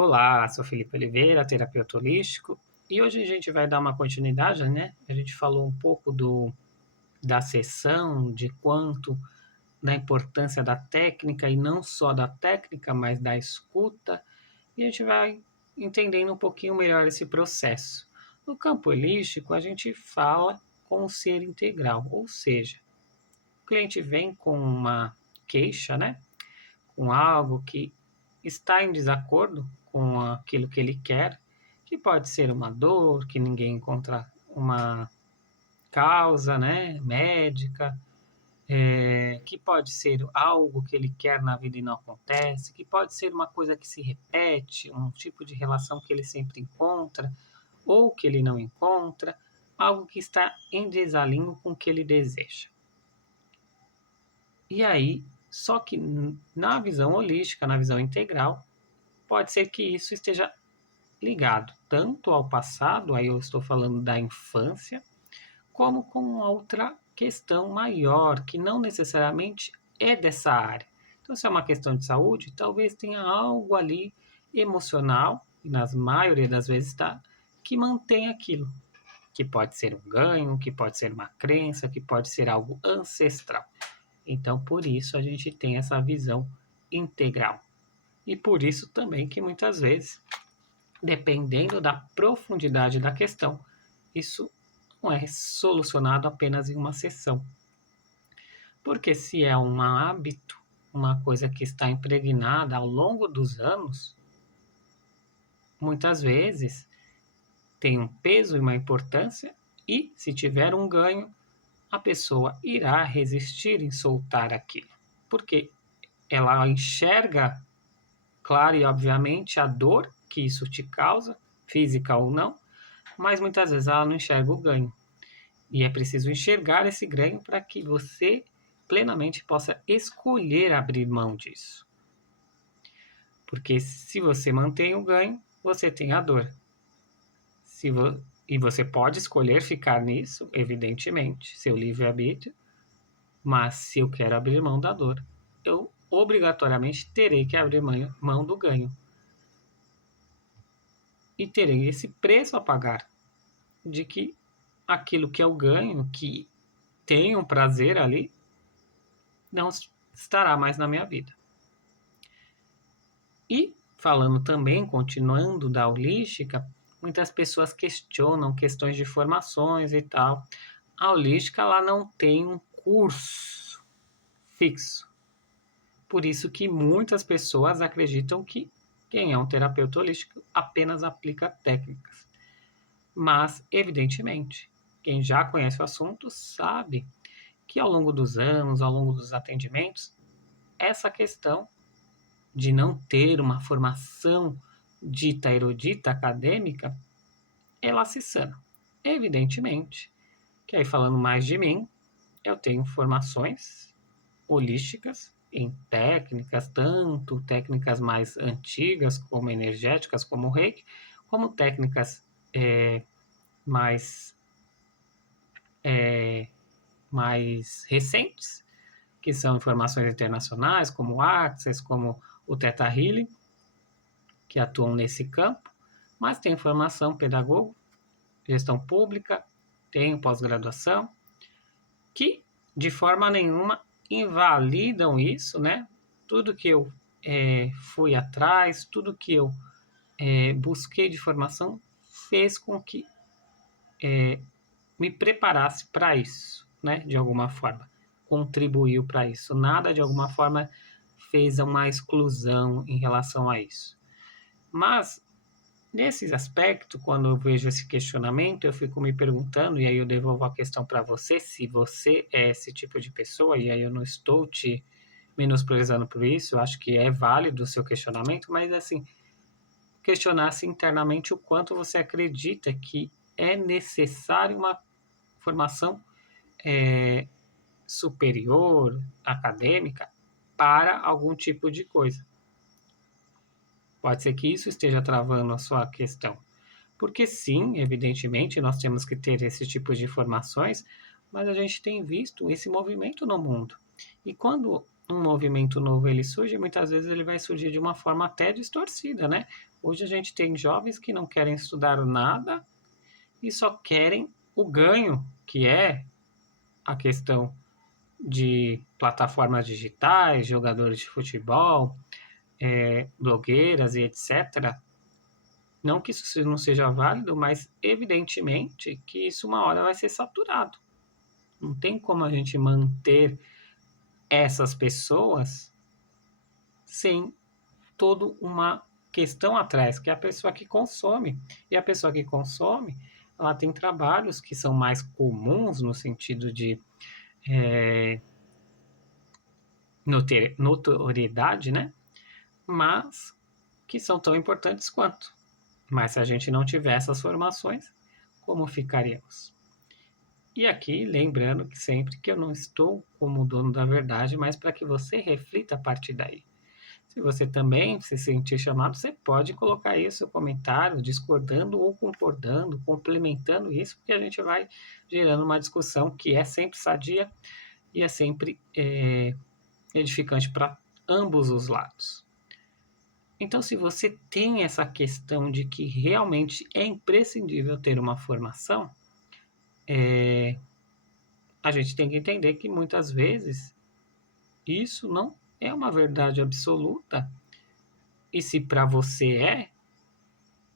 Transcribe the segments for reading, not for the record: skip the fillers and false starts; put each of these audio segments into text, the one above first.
Olá, sou Felipe Oliveira, terapeuta holístico, e hoje a gente vai dar uma continuidade, né? A gente falou um pouco da sessão, de quanto da importância da técnica, e não só da técnica, mas da escuta, e a gente vai entendendo um pouquinho melhor esse processo. No campo holístico, a gente fala com o ser integral, ou seja, o cliente vem com uma queixa, né? Com algo que está em desacordo com aquilo que ele quer, que pode ser uma dor, que ninguém encontra uma causa, né, médica, que pode ser algo que ele quer na vida e não acontece, que pode ser uma coisa que se repete, um tipo de relação que ele sempre encontra, ou que ele não encontra, algo que está em desalinho com o que ele deseja. E aí, só que na visão holística, na visão integral, pode ser que isso esteja ligado tanto ao passado, aí eu estou falando da infância, como com outra questão maior, que não necessariamente é dessa área. Então, se é uma questão de saúde, talvez tenha algo ali emocional, e nas maioria das vezes está, que mantém aquilo, que pode ser um ganho, que pode ser uma crença, que pode ser algo ancestral. Então, por isso a gente tem essa visão integral. E por isso também que muitas vezes, dependendo da profundidade da questão, isso não é solucionado apenas em uma sessão. Porque se é um hábito, uma coisa que está impregnada ao longo dos anos, muitas vezes tem um peso e uma importância, e se tiver um ganho, a pessoa irá resistir em soltar aquilo. Porque ela enxerga, claro e obviamente, a dor que isso te causa, física ou não, mas muitas vezes ela não enxerga o ganho. E é preciso enxergar esse ganho para que você plenamente possa escolher abrir mão disso. Porque se você mantém o ganho, você tem a dor. E você pode escolher ficar nisso, evidentemente, seu livre-arbítrio, mas se eu quero abrir mão da dor, eu obrigatoriamente terei que abrir mão do ganho. E terei esse preço a pagar de que aquilo que eu ganho, que tem um prazer ali, não estará mais na minha vida. E falando também, continuando da holística, muitas pessoas questionam questões de formações e tal. A holística ela não tem um curso fixo. Por isso que muitas pessoas acreditam que quem é um terapeuta holístico apenas aplica técnicas. Mas, evidentemente, quem já conhece o assunto sabe que ao longo dos anos, ao longo dos atendimentos, essa questão de não ter uma formação dita erudita acadêmica, ela se sana. Evidentemente, que aí falando mais de mim, eu tenho formações holísticas em técnicas, tanto técnicas mais antigas, como energéticas, como o Reiki, como técnicas mais, mais recentes, que são informações internacionais, como o Access, como o Theta Healing, que atuam nesse campo, mas tem formação pedagogo, gestão pública, tem pós-graduação, que de forma nenhuma invalidam isso, né? Tudo que eu fui atrás, tudo que eu busquei de formação fez com que me preparasse para isso, né? De alguma forma, contribuiu para isso. Nada de alguma forma fez uma exclusão em relação a isso. Mas nesse aspecto, quando eu vejo esse questionamento, eu fico me perguntando, e aí eu devolvo a questão para você, se você é esse tipo de pessoa, e aí eu não estou te menosprezando por isso, eu acho que é válido o seu questionamento, mas assim, questionar-se internamente o quanto você acredita que é necessário uma formação superior, acadêmica, para algum tipo de coisa. Pode ser que isso esteja travando a sua questão. Porque sim, evidentemente, nós temos que ter esse tipo de informações, mas a gente tem visto esse movimento no mundo. E quando um movimento novo ele surge, muitas vezes ele vai surgir de uma forma até distorcida, né? Hoje a gente tem jovens que não querem estudar nada e só querem o ganho, que é a questão de plataformas digitais, jogadores de futebol, blogueiras e etc. Não que isso não seja válido, mas evidentemente que isso uma hora vai ser saturado. Não tem como a gente manter essas pessoas sem toda uma questão atrás, que é a pessoa que consome. E a pessoa que consome, ela tem trabalhos que são mais comuns no sentido de notoriedade, né? Mas que são tão importantes quanto. Mas se a gente não tiver essas formações, como ficaríamos? E aqui, lembrando que sempre que eu não estou como dono da verdade, mas para que você reflita a partir daí. Se você também se sentir chamado, você pode colocar aí o seu comentário, discordando ou concordando, complementando isso, porque a gente vai gerando uma discussão que é sempre sadia e é sempre edificante para ambos os lados. Então, se você tem essa questão de que realmente é imprescindível ter uma formação, a gente tem que entender que muitas vezes isso não é uma verdade absoluta. E se para você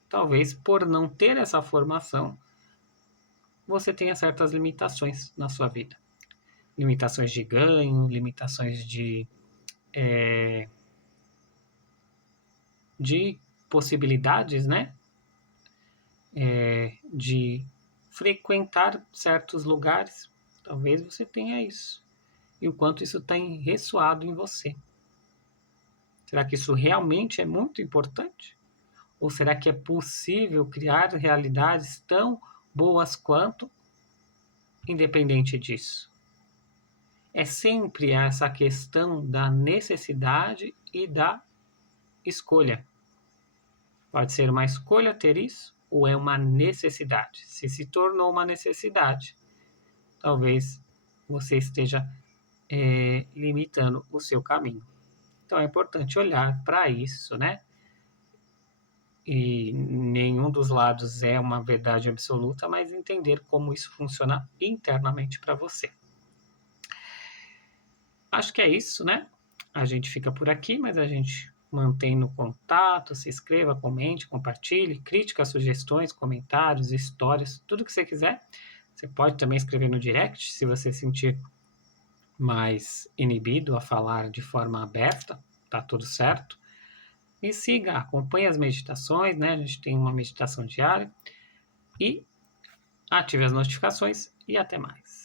talvez por não ter essa formação, você tenha certas limitações na sua vida. Limitações de ganho, limitações de possibilidades, né? De frequentar certos lugares. Talvez você tenha isso. E o quanto isso tem ressoado em você. Será que isso realmente é muito importante? Ou será que é possível criar realidades tão boas quanto, independente disso? É sempre essa questão da necessidade e da escolha. Pode ser uma escolha ter isso ou é uma necessidade. Se tornou uma necessidade, talvez você esteja limitando o seu caminho. Então é importante olhar para isso, né? E nenhum dos lados é uma verdade absoluta, mas entender como isso funciona internamente para você. Acho que é isso, né? A gente fica por aqui, mas a gente mantém no contato, se inscreva, comente, compartilhe, críticas, sugestões, comentários, histórias, tudo que você quiser. Você pode também escrever no direct, se você sentir mais inibido a falar de forma aberta, tá tudo certo. E siga, acompanhe as meditações, né? A gente tem uma meditação diária. E ative as notificações e até mais.